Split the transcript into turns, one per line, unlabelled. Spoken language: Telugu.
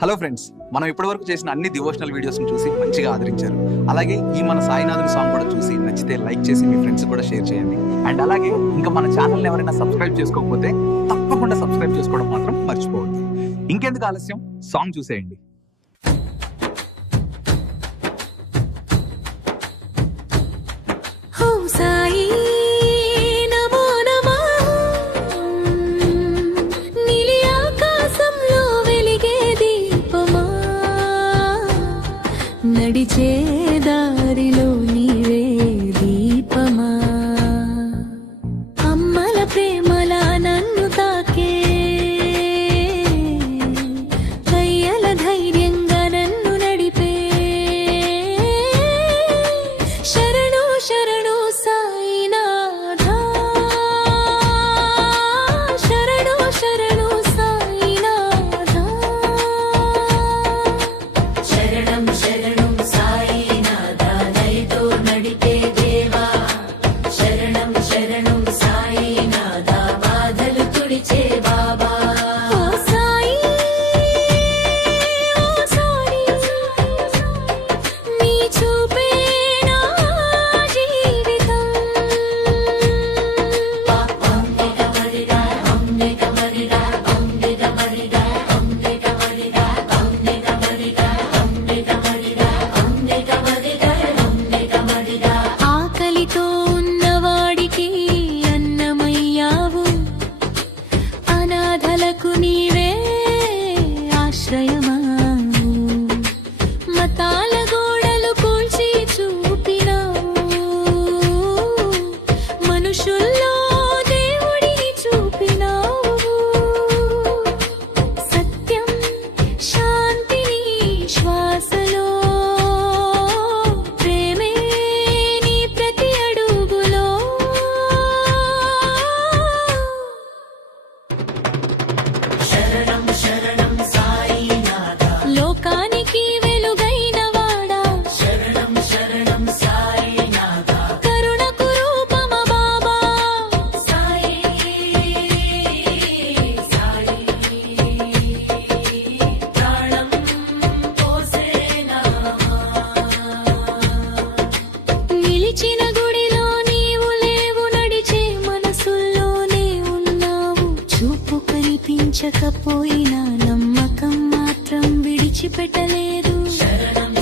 హలో ఫ్రెండ్స్ మనం ఇప్పటివరకు చేసిన అన్ని డివోషనల్ వీడియోస్ని చూసి మంచిగా ఆదరించారు. అలాగే ఈ మన సాయినాథుని సాంగ్ కూడా చూసి నచ్చితే లైక్ చేసి మీ ఫ్రెండ్స్ కూడా షేర్ చేయండి. అండ్ అలాగే ఇంకా మన ఛానల్ని ఎవరైనా సబ్స్క్రైబ్ చేసుకోకపోతే తప్పకుండా సబ్స్క్రైబ్ చేసుకోవడం మాత్రం మర్చిపోవద్దు. ఇంకెందుకు ఆలస్యం? సాంగ్ చూసేయండి.
దారిలో నీవే నీవే చూపు కనిపించకపోయినా నమ్మకం మాత్రం విడిచిపెట్టలేదు. శరణం